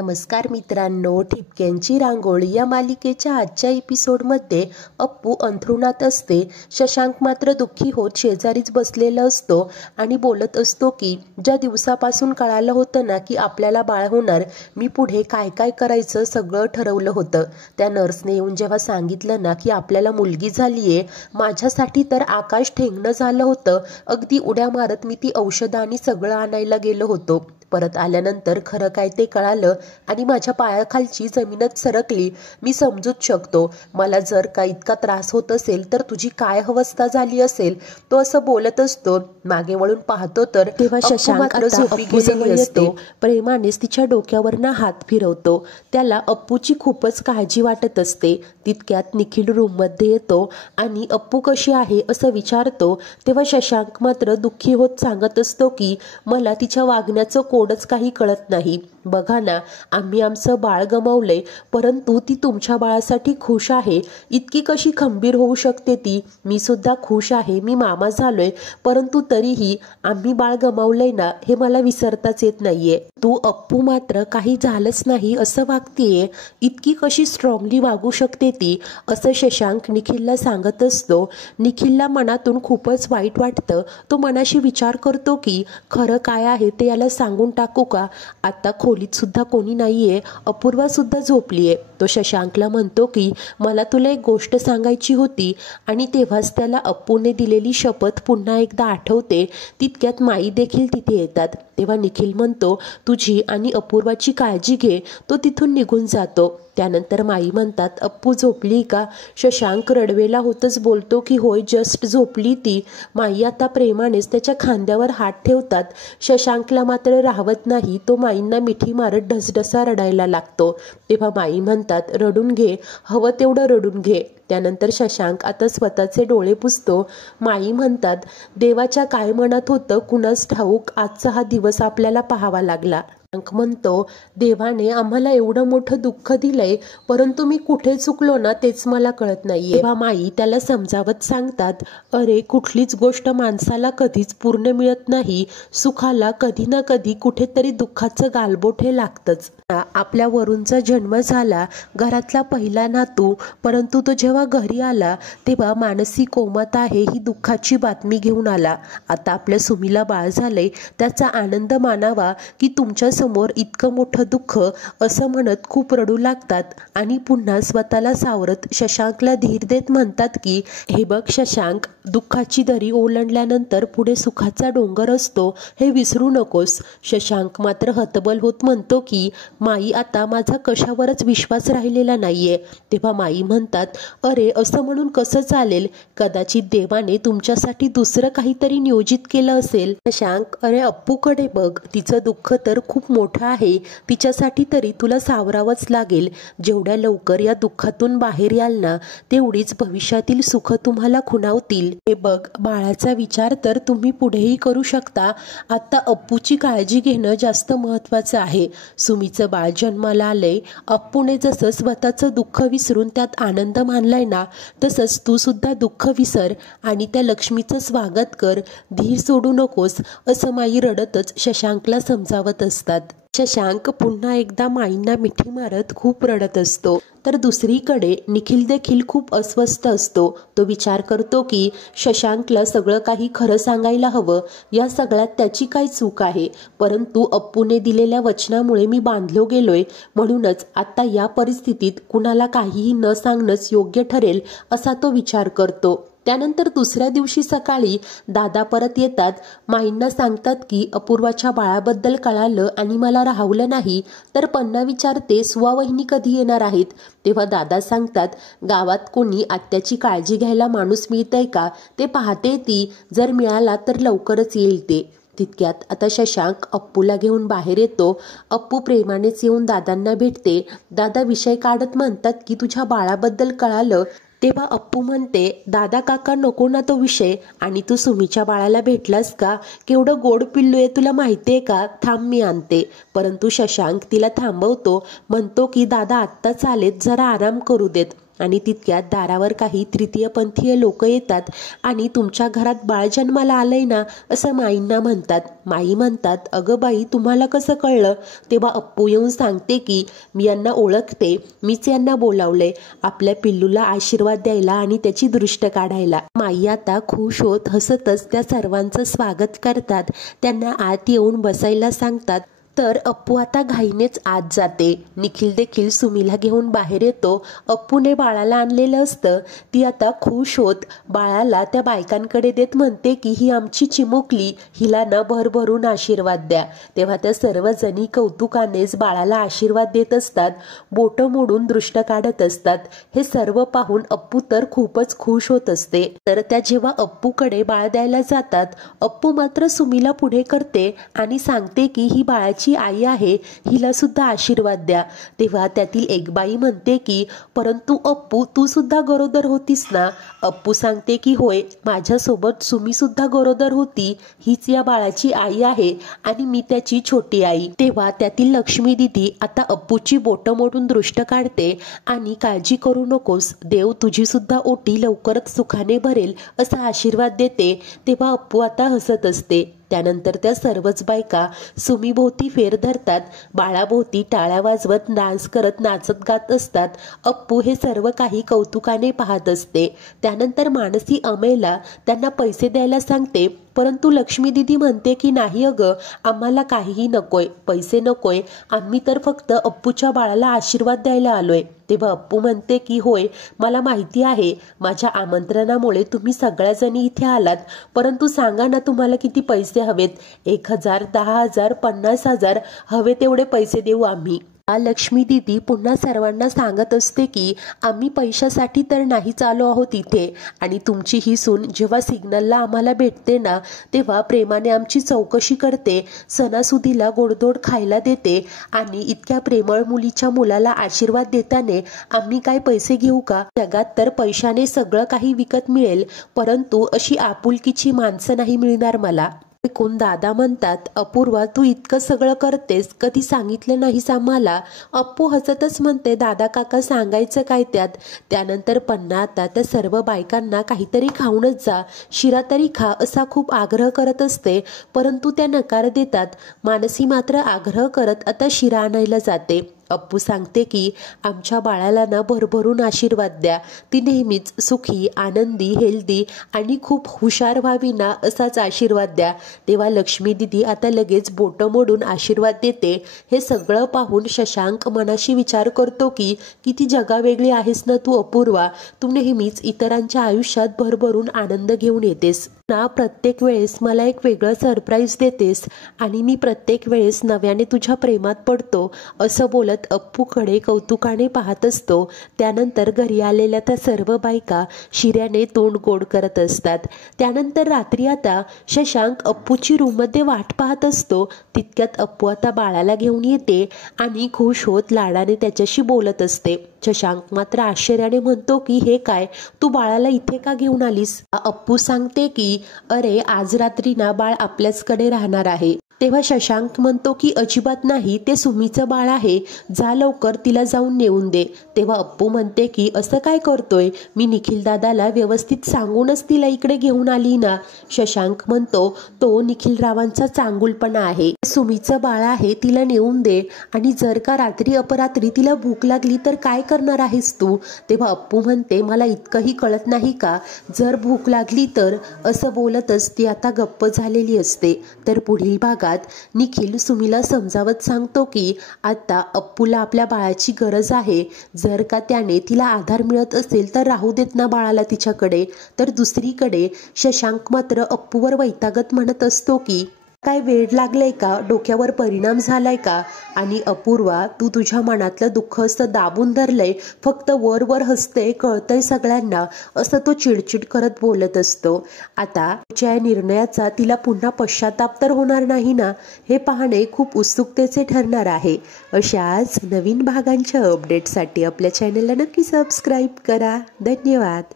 नमस्कार मित्रांनो, ठिपक्यांची रांगोळी या मालिकेच्या आजच्या एपिसोडमध्ये अप्पू अंथरुणात असते. शशांक मात्र दुःखी होत शेजारीच बसलेला असतो आणि बोलत असतो की ज्या दिवसापासून कळालं होतं ना की आपल्याला बाळ होणार, मी पुढे काय काय करायचं सगळं ठरवलं होतं. त्या नर्सने येऊन जेव्हा सांगितलं ना की आपल्याला मुलगी झालीये, माझ्यासाठी तर आकाश ठेंगणं झालं होतं. अगदी उड्या मारत मी ती औषधं आणि सगळं आणायला गेलो होतो. परत आल्यानंतर खरं काय ते कळालं आणि माझ्या पायाखालची जमीनच सरकली. मी समजूच शकतो, मला जर का इतका त्रास होत असेल तर तुझी काय अवस्था झाली असेल. तो असं बोलत असतो. मागे वळून पाहतो तर तेव्हा शशांक झोपी गेलेली असते. प्रेमानेच तिच्या डोक्यावरनं हात फिरवतो. त्याला अप्पूची खूपच काळजी वाटत असते. तितक्यात निखिल रूममध्ये येतो आणि अप्पू कशी आहे असं विचारतो. तेव्हा शशांक मात्र दुःखी होत सांगत असतो की मला तिच्या वागण्याचं कोडच काही कळत नाही. बघा ना, आम्ही आमचं बाळ गमावलंय, परंतु ती तुमच्या बाळासाठी खुश आहे. इतकी कशी खंबीर होऊ शकते ती? मी सुद्धा खुश आहे, मी मामा झालोय, परंतु तरीही आम्ही बाळ गमावलंय ना हे मला विसरताच येत नाहीये. तू अप्पू मात्र काही झालंच नाही असं वागतेय. इतकी कशी स्ट्रॉंगली वागू शकते ती, असं शशांक निखिलला सांगत असतो. निखिलला मनातून खूपच वाईट वाटतं. तो मनाशी विचार करतो की खरं काय आहे ते याला सांगून टाकू का? आता खोलीत सुद्धा कोणी नाहीये, अपूर्वा सुद्धा झोपलीये. तो शशांकला म्हणतो की मला तुला एक गोष्ट सांगायची होती आणि तेव्हाच त्याला अप्पूने दिलेली शपथ पुन्हा एकदा आठवते. तितक्यात माई देखील तिथे येतात. तेव्हा निखिल म्हणतो तुझी आणि अपूर्वाची काळजी घे. तो तिथून निघून जातो. त्यानंतर माई म्हणतात अप्पू झोपली का? शशांक रडवेला होतच बोलतो की होय, जस्ट झोपली ती. माई आता प्रेमानेच त्याच्या खांद्यावर हात ठेवतात. शशांकला मात्र राहवत नाही. तो माईंना मिठी मारत ढसढसा रडायला लागतो. तेव्हा माई म्हणतात रडून घे, हवं तेवढं रडून घे. त्यानंतर शशांक आता स्वतःचे डोळे पुसतो. माई म्हणतात देवाच्या काय मनात होतं कुणास ठाऊक, आजचा हा दिवस आपल्याला पाहावा लागला. शशांक म्हणतो देवाने आम्हाला एवढं मोठं दुःख दिलंय, परंतु मी कुठे चुकलो ना तेच मला कळत नाहीये. तेव्हा माई त्याला समजावत सांगतात अरे, कुठलीच गोष्ट माणसाला कधीच पूर्ण मिळत नाही. सुखाला कधी ना कधी कुठेतरी दुःखाचं गालबोट हे लागतंच. आपल्या वरूनचा जन्म झाला, घरातला पहिला नातू, परंतु तो जेव्हा घरी आला तेव्हा मानसी कोमात आहे ही दुःखाची बातमी घेऊन आला. आता आपल्या सुमीला बाळ झालंय, त्याचा आनंद मानावा की तुमच्या समोर इतकं मोठं दुःख, असं म्हणत खूप रडू लागतात आणि पुन्हा स्वतःला सावरत शशांकला धीर देत म्हणतात की हे बघ शशांक, दुःखाची दरी ओलांडल्यानंतर पुढे सुखाचा डोंगर असतो, हे विसरू नकोस. शशांक मात्र हतबल होत म्हणतो की माई आता माझा कशावरच विश्वास राहिलेला नाहीये. तेव्हा माई म्हणतात अरे, असं म्हणून कसं चालेल? कदाचित देवाने तुमच्यासाठी दुसरं काहीतरी नियोजित केलं असेल. शशांक अरे अप्पूकडे बघ, तिचं दुःख तर खूप मोठं आहे. तिच्यासाठी तरी तुला सावरावंच लागेल. जेवढ्या लवकर या दुःखातून बाहेर याल ना, तेवढीच भविष्यातील सुख तुम्हाला खुणावतील. हे बघ, बाळाचा विचार तर तुम्ही पुढेही करू शकता. आता अप्पूची काळजी घेणं जास्त महत्वाचं आहे. सुमीचं बाळ जन्माला आलंय. अप्पूने जसं स्वतःचं दुःख विसरून त्यात आनंद मानलाय ना, तसंच तू सुद्धा दुःख विसर आणि त्या लक्ष्मीचं स्वागत कर. धीर सोडू नकोस, असं माई रडतच शशांकला समजावत असतात. शशांक पुन्हा एकदा माईंना मिठी मारत खूप रडत असतो. तर दुसरीकडे निखिल देखील खूप अस्वस्थ असतो. तो विचार करतो की शशांकला सगळं काही खरं सांगायला हवं. या सगळ्यात त्याची काय चूक आहे? परंतु अप्पूने दिलेल्या वचनामुळे मी बांधलो गेलोय, म्हणूनच आता या परिस्थितीत कुणाला काहीही न सांगणंच योग्य ठरेल, असा तो विचार करतो. त्यानंतर दुसऱ्या दिवशी सकाळी दादा परत येतात. माईंना सांगतात की अपूर्वाच्या बाळाबद्दल कळालं आणि मला राहवलं नाही. तर पन्ना विचारते सुवा वहिनी कधी येणार आहेत? तेव्हा दादा सांगतात गावात कोणी आत्याची काळजी घ्यायला माणूस मिळतंय का ते पाहते ती, जर मिळाला तर लवकरच येईल ते. तितक्यात आता शशांक अप्पूला घेऊन बाहेर येतो. अप्पू प्रेमानेच येऊन दादांना भेटते. दादा विषय काढत म्हणतात की तुझ्या बाळाबद्दल कळालं? तेव्हा अप्पू म्हणते दादा काका नको ना तो विषय, आणि तू सुमीच्या बाळाला भेटलास का? केवढं गोड पिल्लू आहे तुला माहितीये का? थांब मी आणते. परंतु शशांक तिला थांबवतो. म्हणतो की दादा आत्ताच आलेत, जरा आराम करू देत. आणि तितक्यात दारावर काही तृतीयपंथीय लोक येतात आणि तुमच्या घरात बाळ जन्माला आलंय ना असं माईंना म्हणतात. माई म्हणतात, अगं बाई तुम्हाला कसं कळलं? तेव्हा अप्पू येऊन सांगते की मी यांना ओळखते, मीच यांना बोलावलंय आपल्या पिल्लूला आशीर्वाद द्यायला आणि त्याची दृष्ट काढायला. माई आता खुश होत हसतच त्या सर्वांचं स्वागत करतात, त्यांना आत येऊन बसायला सांगतात. तर अप्पू आता घाईनेच आत जाते. निखिल देखील सुमीला घेऊन बाहेर येतो. अप्पूने बाळाला आणलेलं असतं. ती आता खुश होत बाळाला त्या बायकांकडे देत म्हणते की ही आमची चिमुकली, हिला न भरभरून आशीर्वाद द्या. तेव्हा त्या सर्वजणी कौतुकानेच बाळाला आशीर्वाद देत असतात, बोटं मोडून दृष्ट काढत असतात. हे सर्व पाहून अप्पू तर खूपच खुश होत असते. तर त्या जेव्हा अप्पूकडे बाळ द्यायला जातात, अप्पू मात्र सुमीला पुढे करते आणि सांगते की ही बाळाची आई आहे, हिला सुद्धा आशीर्वाद द्या. तेव्हा त्यातील एक बाई म्हणते की परंतु अप्पू तू सुद्धा गरोदर होतीस ना? अप्पू सांगते की होय, माझ्यासोबत सुमी सुद्धा गरोदर होती, हीच या बाळाची आई आहे आणि मी त्याची छोटी आई. तेव्हा त्यातील लक्ष्मी दिदी आता अप्पूची बोटं मोडून दृष्ट काढते आणि काळजी करू नकोस, देव तुझी सुद्धा ओटी लवकरच सुखाने भरेल असा आशीर्वाद देते. तेव्हा अप्पू आता हसत असते. त्यानंतर त्या सर्वच बायका सुमीभोवती फेर धरतात, बाळाभोवती टाळ्या वाजवत डान्स करत नाचत गात असतात. अप्पू हे सर्व काही कौतुकाने पाहत असते. त्यानंतर मानसी अमेयला त्यांना पैसे द्यायला सांगते, परंतु लक्ष्मी दिदी म्हणते की नाही अगं, आम्हाला काहीही नकोय, पैसे नकोय, आम्ही तर फक्त अप्पूच्या बाळाला आशीर्वाद द्यायला आलोय. तेव्हा अप्पू म्हणते की होय, मला माहिती आहे, माझ्या आमंत्रणामुळे तुम्ही सगळ्याजणी इथे आलात, परंतु सांगा ना तुम्हाला किती पैसे हवेत? 1,000, 10,000, 50,000 हवे तेवढे पैसे देऊ आम्ही. लक्ष्मी दिदी पुन्हा सर्वांना सांगत असते की आम्ही पैशासाठी तर नाहीच आलो आहोत इथे, आणि तुमची ही सून जेव्हा सिग्नलला आम्हाला भेटते ना तेव्हा प्रेमाने आमची चौकशी करते, सणासुदीला गोडधोड खायला देते, आणि इतक्या प्रेमळ मुलीच्या मुलाला आशीर्वाद देताना आम्ही काय पैसे घेऊ का? जगात तर पैशाने सगळं काही विकत मिळेल, परंतु अशी आपुलकीची माणसं नाही मिळणार मला. ऐकून दादा म्हणतात, अपूर्वा तू इतकं सगळं करतेस, कधी सांगितलं नाहीस आम्हाला? अप्पू हसतच म्हणते, दादा काका सांगायचं काय त्यात? त्यानंतर पन्ना आता त्या सर्व बायकांना काहीतरी खाऊनच जा, शिरा तरी खा असा खूप आग्रह करत असते, परंतु त्या नकार देतात. मानसी मात्र आग्रह करत आता शिरा आणायला जाते. अप्पू सांगते की आमच्या बाळाला ना भरभरून आशीर्वाद द्या, ती नेहमीच सुखी, आनंदी, हेल्दी आणि खूप हुशार व्हावी ना असाच आशीर्वाद द्या. तेव्हा लक्ष्मी दिदी आता लगेच बोटं मोडून आशीर्वाद देते. हे सगळं पाहून शशांक मनाशी विचार करतो की किती जगावेगळी आहेस ना तू अपूर्वा, तू नेहमीच इतरांच्या आयुष्यात भरभरून आनंद घेऊन येतेस ना, प्रत्येक वेळेस मला एक वेगळं सरप्राईज देतेस आणि मी प्रत्येक वेळेस नव्याने तुझ्या प्रेमात पडतो असं बोलत अप्पूकडे कौतुकाने पाहत असतो. त्यानंतर घरी आलेल्या त्या सर्व बायका शिऱ्याने तोंड गोड करत असतात. त्यानंतर रात्री आता शशांक अप्पूची रूममध्ये वाट पाहत असतो. तितक्यात अप्पू आता बाळाला घेऊन येते आणि खुश होत लाडाने त्याच्याशी बोलत असते. शशांक मात्र आश्चर्याने म्हणतो की हे काय, तू बाळाला इथे का घेऊन आलीस? अप्पू सांगते की अरे आज रात्री ना बाळ आपल्याचकडे राहणार आहे. तेव्हा शशांक म्हणतो की अजिबात नाही, ते सुमीचं बाळ आहे, जा लवकर तिला जाऊन नेऊन दे. तेव्हा अप्पू म्हणते की असं काय करतोय, मी निखिल दादाला व्यवस्थित सांगूनच तिला इकडे घेऊन आली ना. शशांक म्हणतो तो निखिल रावांचा चांगुलपणा आहे, सुमीचं बाळ आहे, तिला नेऊन दे, आणि जर का रात्री अपरात्री तिला भूक लागली तर काय करणार आहेस तू? तेव्हा अप्पू म्हणते मला इतकंही कळत नाही का, जर भूक लागली तर, असं बोलतच ती आता गप्प झालेली असते. तर पुढील भागात निखिल सुमीला समजावत सांगतो की आता अप्पूला आपल्या बाळाची गरज आहे, जर का त्याने तिला आधार मिळत असेल तर राहू देत ना बाळाला तिच्याकडे. तर दुसरीकडे शशांक मात्र अप्पूवर वैतागत म्हणत असतो की काय वेड लागलंय का, डोक्यावर परिणाम झालाय का, आणि अपूर्वा तू तुझ्या मनातलं दुःख असं दाबून धरलंय, फक्त वर वर हसते, कळतंय सगळ्यांना, असं तो चिडचिड करत बोलत असतो. आता तुझ्या निर्णयाचा तिला पुन्हा पश्चाताप तर होणार नाही ना, हे पाहणे खूप उत्सुकतेचे ठरणार आहे. अशाच नवीन भागांच्या अपडेटसाठी आपल्या चॅनलला नक्की सबस्क्राईब करा. धन्यवाद.